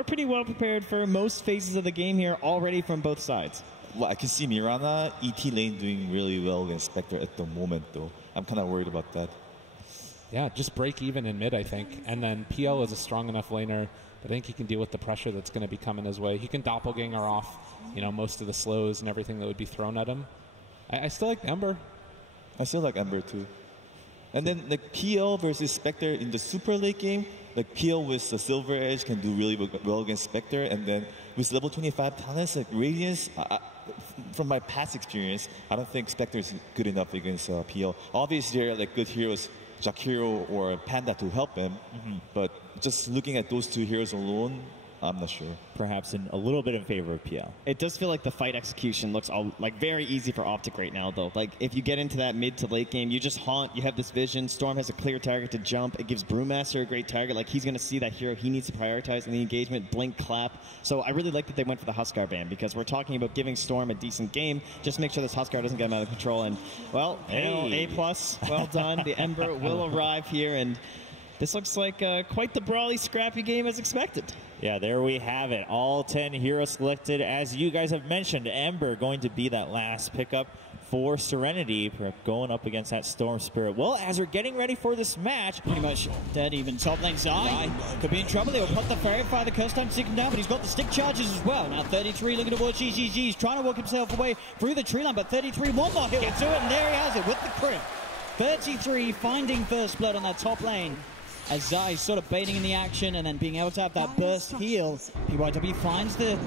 we're pretty well prepared for most phases of the game here already from both sides. Well, I can see Mirana, ET lane doing really well against Spectre at the moment, though. I'm kind of worried about that. Yeah, just break even in mid, I think. And then PL is a strong enough laner. I think he can deal with the pressure that's going to be coming his way. He can doppelganger off, you know, most of the slows and everything that would be thrown at him. I still like Ember. I still like Ember, too. And then, like, PL versus Spectre in the super late game, like, PL with the Silver Edge can do really well against Spectre, and then with level 25 talents, like Radiance, from my past experience, I don't think Spectre is good enough against PL. Obviously, there are, like, good heroes, Jakiro or Panda to help him, but just looking at those two heroes alone, I'm not sure. Perhaps in a little bit in favor of PL. It does feel like the fight execution looks like very easy for Optic right now, though. Like, if you get into that mid to late game, you just haunt, you have this vision, Storm has a clear target to jump, it gives Brewmaster a great target, like he's going to see that hero he needs to prioritize in the engagement, blink, clap. So I really like that they went for the Huskar ban, because we're talking about giving Storm a decent game, just make sure this Huskar doesn't get him out of control, and, well, A+, well done, the Ember will arrive here, and this looks like quite the brawly, scrappy game as expected. Yeah, there we have it. All 10 heroes selected. As you guys have mentioned, Ember going to be that last pickup for Serenity, going up against that Storm Spirit. Well, as we're getting ready for this match, pretty much dead even. Top lane Zai could be in trouble. They will put the Fairy Fire, the Curse Time to take him down, but he's got the stick charges as well. Now 33 looking towards GGG. He's trying to work himself away through the tree line, but 33, one more hit will do it, and there he has it with the crit. 33 finding first blood on that top lane, as Zai is sort of baiting in the action and then being able to have that burst heal. PYW finds the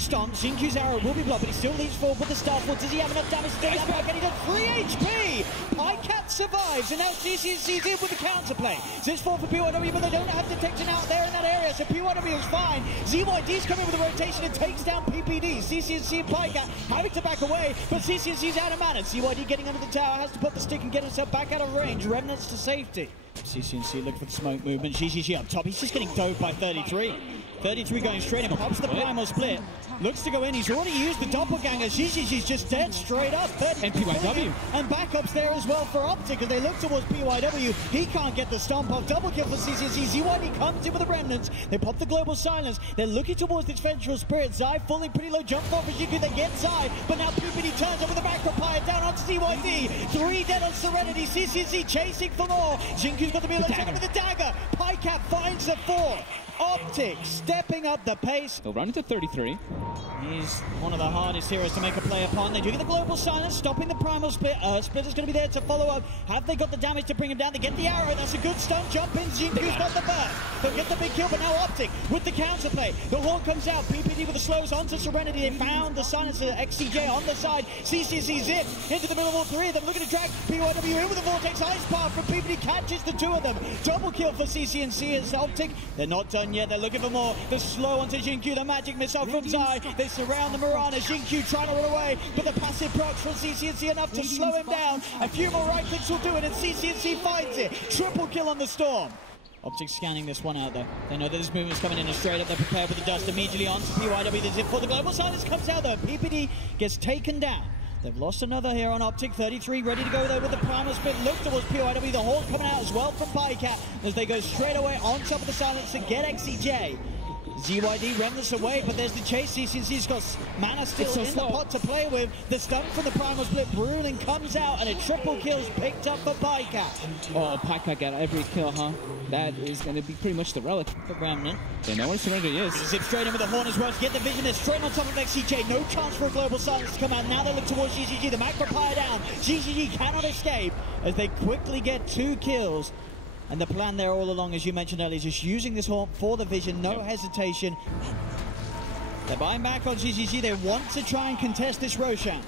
stomp. Xinqiu's arrow will be blocked, but he still leaps forward with the Starfall. Does he have enough damage to do that? Can he do 3 HP? Pycat survives, and now CCC's in with the counterplay. So it's 4 for PYW, but they don't have detection out there in that area, so PYW is fine. ZYD's coming with a rotation and takes down PPD. CCC and Pycat having to back away, but CCC's out of mana. ZYD getting under the tower, has to put the stick and get himself back out of range. Remnants to safety. CCNC looking for the smoke movement. GGG up top. He's just getting dove by 33. 33 going straight in. Pops the primal split. Looks to go in. He's already used the doppelganger. GGG's just dead straight up. And PYW. And backups there as well for Optic as they look towards PYW. He can't get the stomp off. Double kill for CCNC. ZYD comes in with the remnants. They pop the global silence. They're looking towards the Vengeful Spirit. Zai falling pretty low. Jump for Xinqiu. They get Zai. But now PPD turns over the back repire down onto ZYD. 3 dead on Serenity. CCNC chasing for more. Xinqiu's got to be able to take him with the dagger. Pycat finds the 4. Optic stepping up the pace. They'll run into 33. He's one of the hardest heroes to make a play upon. They do get the global silence, stopping the primal split. Splitter's going to be there to follow up. Have they got the damage to bring him down? They get the arrow. That's a good stun jump in. Xinqiu's got the burst. They'll get the big kill, but now Optic with the counterplay. The horn comes out. PPD with the slows onto Serenity. They found the silencer. XCJ on the side. CCC zip into the middle of all 3 of them. Looking to drag PYW in with the Vortex Ice Path from PPD. Catches the 2 of them. Double kill for CCNC as Optic. They're not done yet. They're looking for more. The slow onto Xinqiu. The magic missile from Zai. They surround the Mirana. Xinqiu trying to run away, but the passive procs from CCNC enough to slow him down. A few more right clicks will do it, and CCNC finds it. Triple kill on the Storm. Optic scanning this one out though. They know that this movement's coming in and straight up. They're prepared with the dust immediately onto PYW. There's it for the global silence comes out though. PPD gets taken down. They've lost another here on Optic. 33 ready to go there with the primal split. Look towards PYW. The horn coming out as well from Pycat as they go straight away on top of the silence to get XCJ. ZYD remnants away, but there's the chase. CCNC's got mana still in the pot to play with. The stun from the primal split. Bruning comes out, and a triple kill's picked up for Pycat. Oh, Pycat got every kill, huh? That is going to be pretty much the relic. The remnant. They know where Serenity is. Zip straight in with the horn as well to get the vision. They're straight on top of XCJ. No chance for a global silence to come out. Now they look towards GGG. The macro fire down. GGG cannot escape as they quickly get 2 kills. And the plan there all along, as you mentioned earlier, is just using this horn for the vision, no hesitation. They're buying back on GGG. They want to try and contest this Roshan.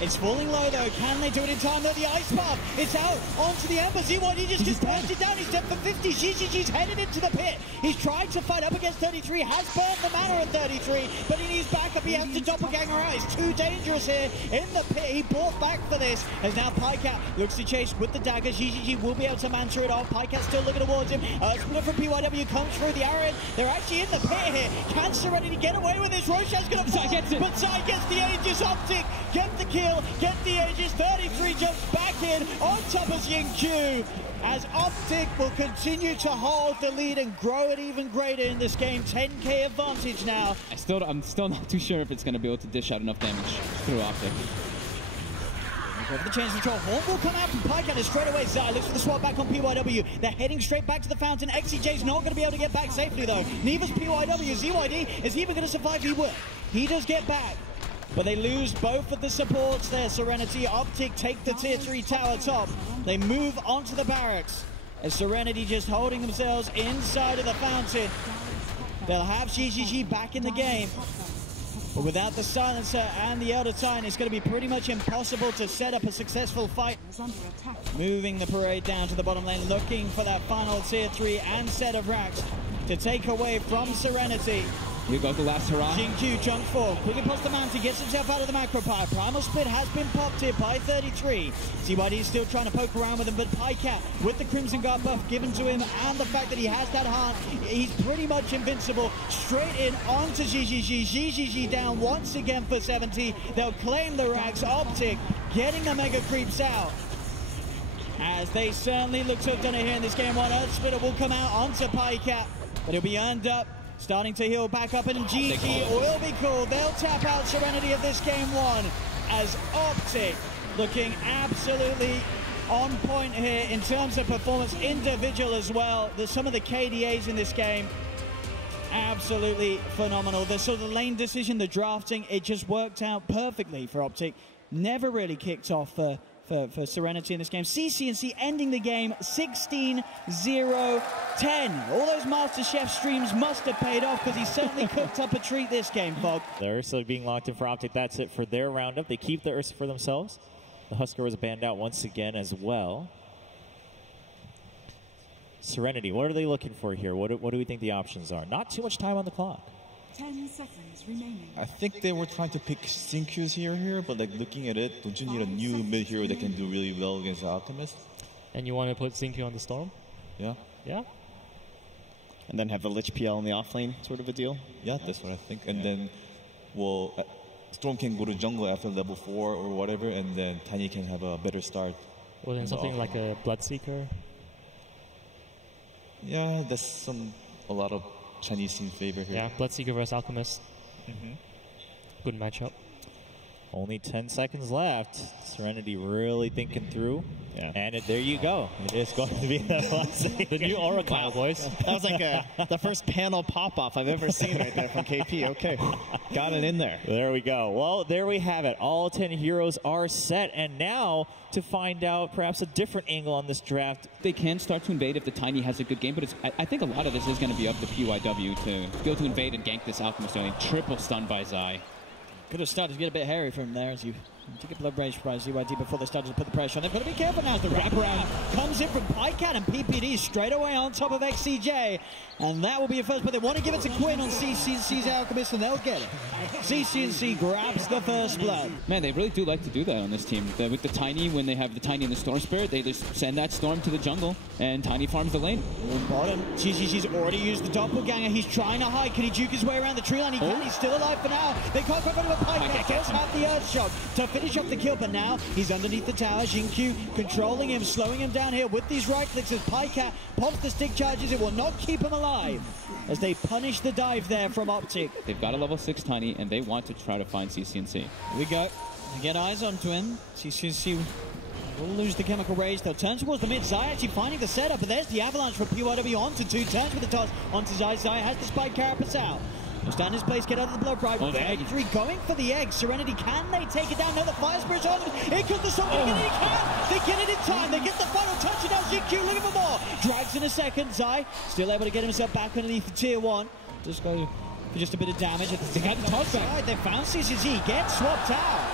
It's falling low though. Can they do it in time? Though the ice path, it's out onto the Ember. ZYD just gets bursted down. He's dead for 50. GGG's headed into the pit. He's tried to fight up against 33. Has burned the mana at 33, but he needs backup. He has to doppelganger out. It's too dangerous here in the pit. He bought back for this. As now Pycat looks to chase with the dagger. GGG will be able to mantra it off. Pycat still looking towards him. Split from PYW comes through the arrow. They're actually in the pit here. Can Serenity get away with this? Roshan's going to fall, but Zai gets the Aegis. Optic get the kill. kill, get the ages, 33 jumps back in on top of Q. As Optic will continue to hold the lead and grow it even greater in this game. 10k advantage now. I'm still not too sure if it's going to be able to dish out enough damage through Optic. Over the change control, Horn will come out from Pycat and straight away Zai looks for the swap back on PYW. They're heading straight back to the fountain. XCJ's not going to be able to get back safely though. Neither's PYW. ZYD, is he even going to survive? He will. He does get back. But they lose both of the supports there. Serenity, Optic take the tier 3 tower top. They move onto the barracks. As Serenity just holding themselves inside of the fountain. They'll have GGG back in the game. But without the silencer and the Elder Titan, it's going to be pretty much impossible to set up a successful fight. Moving the parade down to the bottom lane, looking for that final tier 3 and set of racks to take away from Serenity. Here goes the last hurrah. Q jump 4, quickly pops the mountain, gets himself out of the macro pie. Primal Split has been popped here by 33. ZYD is still trying to poke around with him, but Pycat with the Crimson Guard buff given to him and the fact that he has that heart, he's pretty much invincible. Straight in onto GGG. GGG down once again for 70. They'll claim the racks. Optic getting the mega creeps out. As they certainly look to have done it here in this game 1. Earth Splitter will come out onto Pycat, but he'll be earned up. Starting to heal back up, and GG will be cool. They'll tap out Serenity of this game 1 as Optic looking absolutely on point here in terms of performance, individual as well. There's some of the KDAs in this game, absolutely phenomenal. The sort of lane decision, the drafting, it just worked out perfectly for Optic. Never really kicked off for Serenity in this game. CCNC ending the game 16-0-10. All those MasterChef streams must have paid off because he certainly cooked up a treat this game, Fog. The Ursa being locked in for Optic. That's it for their roundup. They keep the Ursa for themselves. The Husker was banned out once again as well. Serenity, what are they looking for here? What do we think the options are? Not too much time on the clock. 10 seconds remaining. I think they were trying to pick Xingqiu's here, but like looking at it, don't you need a new mid hero that can do really well against the Alchemist? And you want to put Xingqiu on the Storm? Yeah. Yeah. And then have the Lich PL in the offlane sort of a deal? Yeah, that's what I think. And then, well, Storm can go to jungle after level 4 or whatever, and then Tiny can have a better start. Well, then something like a Bloodseeker? Yeah, that's a lot of Chinese in favor here. Yeah, Bloodseeker versus Alchemist. Good matchup. Only 10 seconds left. Serenity really thinking through. Yeah. And there you go. It is going to be the new Aura Cloud, boys. That was like the first panel pop-off I've ever seen right there from KP. Okay, got it in there. There we go. Well, there we have it. All 10 heroes are set. And now to find out perhaps a different angle on this draft. They can start to invade if the Tiny has a good game, but I think a lot of this is going to be up to PYW to go to invade and gank this Alchemist early. Triple stun by Zai. Could have started to get a bit hairy from there as you take a blood rage by ZYD before they started to put the pressure on. They've got to be careful now as the wraparound comes in from Pycat and PPD straight away on top of XCJ. And that will be a first, but they want to give it to Quinn on CCNC's Alchemist and they'll get it. CCNC grabs the first blood. Man, they really do like to do that on this team. With the Tiny, when they have the Tiny and the Storm Spirit, they just send that Storm to the jungle and Tiny farms the lane. Bottom, GGG's already used the doppelganger. He's trying to hide. Can he juke his way around the tree line? He can. He's still alive for now. They can't go over to a Pycat. Does have the Earth Shock to finish off the kill, but now he's underneath the tower. Xingqiu controlling him, slowing him down here with these right clicks as Pycat pops the stick charges. It will not keep him alive as they punish the dive there from Optic. They've got a level 6 Tiny, and they want to try to find CCNC. Here we go. They get eyes onto him. CCNC will lose the chemical rage. They'll turn towards the mid. Zai actually finding the setup, but there's the avalanche from PYW onto 2. Turns with the toss onto Zai. Zai has the spike carapace out. He'll stand in his place, get out of the blood drive. Egg 3 going for the egg. Serenity, can they take it down? No, the fire spirit's on them. Here comes the storm. They can. They get it in time. They get the final touch. And now Xingqiu looking for more. Drags in a second. Zai still able to get himself back underneath the tier 1. Just go for just a bit of damage. They got the toss back. They found CCZ. Gets swapped out.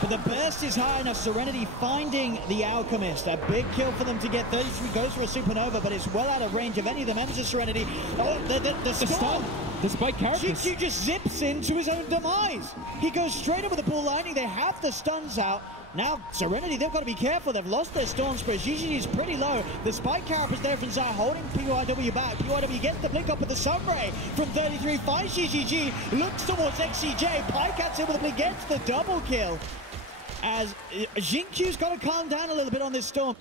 But the burst is high enough. Serenity finding the Alchemist. A big kill for them to get. 33 goes for a supernova, but it's well out of range of any of the members of Serenity. Oh, the stun. The spike carapace. Xingqiu just zips into his own demise. He goes straight in with the bull lightning. They have the stuns out. Now, Serenity, they've got to be careful. They've lost their Storm Spirit. GG is pretty low. The spike carapace there from Zai holding PYW back. PYW gets the blink up with the Sunray from 33. Finds GGG. Looks towards XCJ. Pycat's in with the blink. Gets the double kill. as Jinkyu's got to calm down a little bit on this Storm.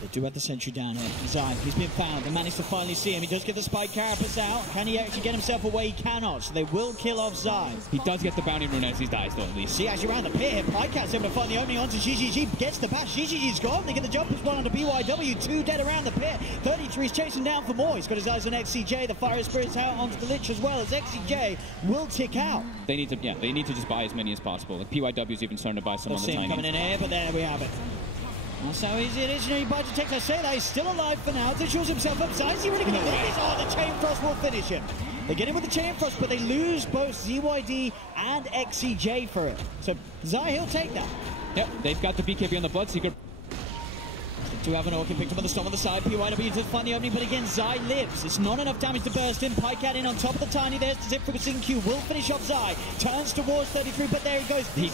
They do have the sentry down here. Zai, he's been found. They managed to finally see him. He does get the spike carapace out. Can he actually get himself away? He cannot. So they will kill off Zai. He does get the bounty rune as he dies, though, at least. See, actually around the pit here, Pycat's able to find the opening onto GGG. Gets the bash. GGG's gone. They get the jumpers one onto BYW. 2 dead around the pit. 33's chasing down for more. He's got his eyes on XCJ. The Fire Spirit's out onto the Lich as well, as XCJ will tick out. They need to just buy as many as possible. Like PYW's even starting to buy some on the They'll see him Tiny. coming in here, but there we have it. That's how easy it is. You know, you buy detect. I say that he's still alive for now. To shows himself up. Is he really going to live this? Oh, the Chain Frost will finish him. They get him with the Chain Frost, but they lose both ZYD and XCJ for it. So Zai, he'll take that. Yep, they've got the BKB on the Bloodseeker. To have an Orchid picked up on the Storm on the side. PYW does find the opening, but again, Zai lives. It's not enough damage to burst in. Pycat in on top of the Tiny. There's the zip from Xingqiu. Will finish off Zai. Turns towards 33, but there he goes. He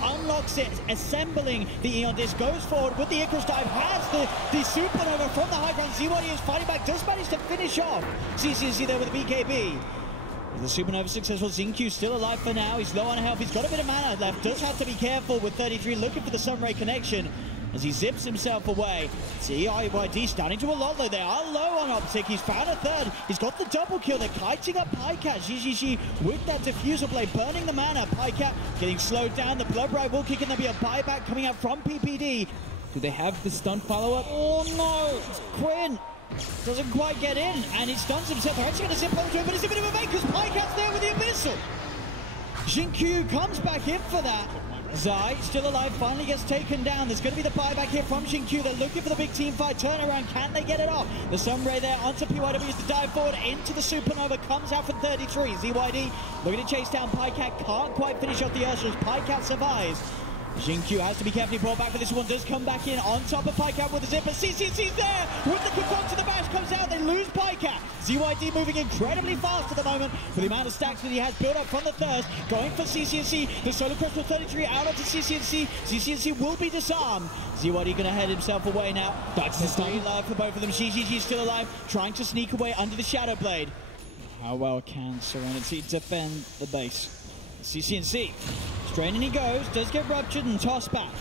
unlocks it, assembling the Eon Disc. Goes forward with the Icarus Dive. Has the Supernova from the high ground. ZYD is fighting back. Does manage to finish off CCNC there with the BKB. The Supernova successful. Xingqiu still alive for now. He's low on health. He's got a bit of mana left. Does have to be careful with 33. Looking for the Sunray connection as he zips himself away. ZYD starting to a lot low. They are low on Optic. He's found a third. He's got the double kill. They're kiting up Pycat. GGG with that diffuser blade, burning the mana. Pycat getting slowed down. The Blood Ride will kick in. There'll be a buyback coming out from PPD. Do they have the stun follow-up? Oh no! It's Quinn. Doesn't quite get in, and he stuns himself. They're actually going to zip over to him, but it's a bit of a fake because Pycat's there with the Abyssal. Xingqiu comes back in for that. Zai, still alive, finally gets taken down. There's going to be the buyback here from Xingqiu. They're looking for the big team fight. Turnaround, can they get it off? The Sunray there onto PYW as the dive forward into the Supernova. Comes out from 33. ZYD looking to chase down Pycat. Can't quite finish off the Ursulas. Pycat survives. Xingqiu has to be carefully brought back for this one. Does come back in on top of Pycat with the zipper. CCNC's there with the control to the bash. Comes out. They lose Pycat. ZYD moving incredibly fast at the moment for the amount of stacks that he has built up from the thirst. Going for CCNC. The Solar Crystal 33 out onto CCNC. CCNC will be disarmed. ZYD going to head himself away now. That's the stay alive for both of them. GGG still alive. Trying to sneak away under the Shadow Blade. How well can Serenity defend the base? CCNC. Straight in he goes, does get ruptured and tossed back.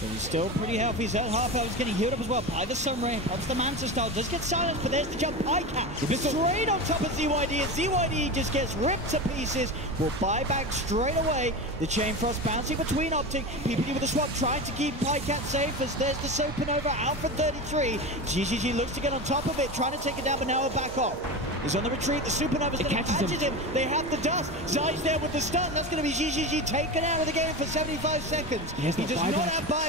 But he's still pretty healthy. His half health is getting healed up as well by the Sunray. Pops the Manta style, does get silenced, but there's the jump. Pycat straight on top of ZYD, and ZYD just gets ripped to pieces. Will buy back straight away. The Chain Frost bouncing between Optic. PPD with the swap, trying to keep Pycat safe as there's the Supernova out for 33. GGG looks to get on top of it, trying to take it down, but now we're back off. He's on the retreat. The Supernova's going to catch him. They have the dust. Zai's there with the stun. That's going to be GGG taken out of the game for 75 seconds. He does not have buyback.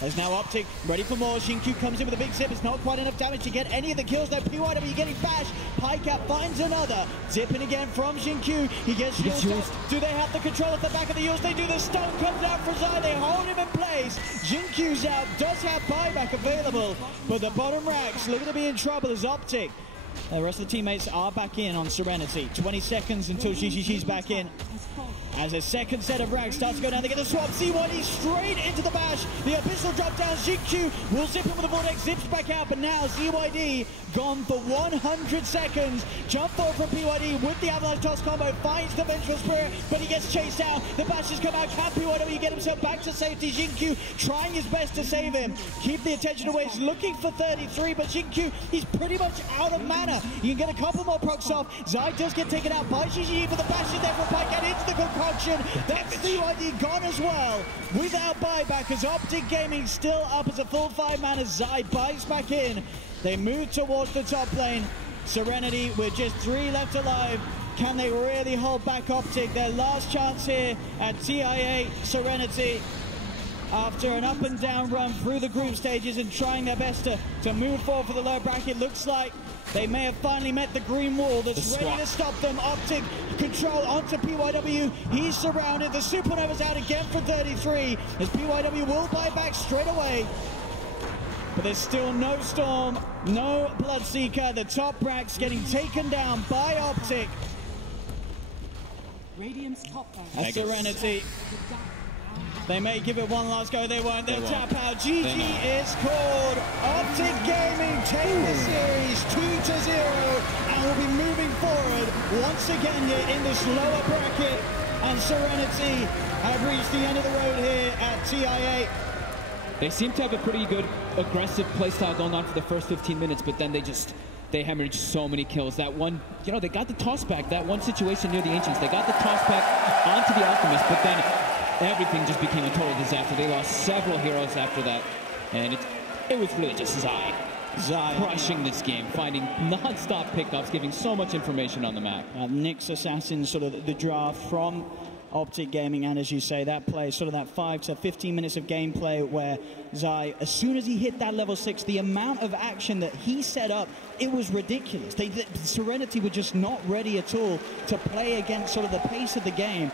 There's now Optic ready for more. Xingqiu comes in with a big zip. It's not quite enough damage to get any of the kills. Though PYW getting bashed. Pycat finds another. Zipping again from Xingqiu. He gets used. Do they have the control at the back of the Eels? They do. The stun comes out for Zai. They hold him in place. Xingqiu's out. Does have buyback available. But the bottom racks looking to be in trouble as Optic. The rest of the teammates are back in on Serenity. 20 seconds until GGG's back in. As a second set of rags starts to go down, they get the swap. ZYD straight into the bash. The Abyssal drop down. Xingqiu will zip him with the vortex, zips back out, but now ZYD gone for 100 seconds. Jump forward from PYD with the avalanche toss combo, finds the Vengeful Spirit, but he gets chased out. The bash has come out. Can PYW get himself back to safety? Xingqiu trying his best to save him. Keep the attention away. He's looking for 33, but Xingqiu, he's pretty much out of mana. You can get a couple more procs off. Zai does get taken out by GGG, but the bash is there from Pycat into the concoction. That's ZYD gone as well without buyback as Optic Gaming still up as a full 5 man as Zai buys back in. They move towards the top lane. Serenity with just 3 left alive. Can they really hold back Optic? Their last chance here at TIA Serenity. After an up and down run through the group stages and trying their best to move forward for the low bracket, looks like they may have finally met the green wall that's ready to stop them. Optic control onto PYW. He's surrounded. The Supernova's out again for 33 as PYW will buy back straight away. But there's still no Storm, no Bloodseeker. The top racks getting taken down by Optic. Radiant's top At Serenity. They may give it one last go. They won't. They'll tap out. GG is called. Optic Gaming take the series 2-0 and will be moving forward once again here in this lower bracket. And Serenity have reached the end of the road here at CIA. They seem to have a pretty good aggressive playstyle going on for the first 15 minutes, but then they hemorrhaged so many kills. That one, they got the toss back. That one situation near the Ancients, they got the toss back onto the Alchemist, but then everything just became a total disaster. They lost several heroes after that, and it was really just Zai crushing this game, finding non-stop pickups, giving so much information on the map. Nyx Assassin, sort of the draft from Optic Gaming, and as you say, that play, sort of that 5 to 15 minutes of gameplay where Zai, as soon as he hit that level 6, the amount of action that he set up, it was ridiculous. Serenity were just not ready at all to play against sort of the pace of the game.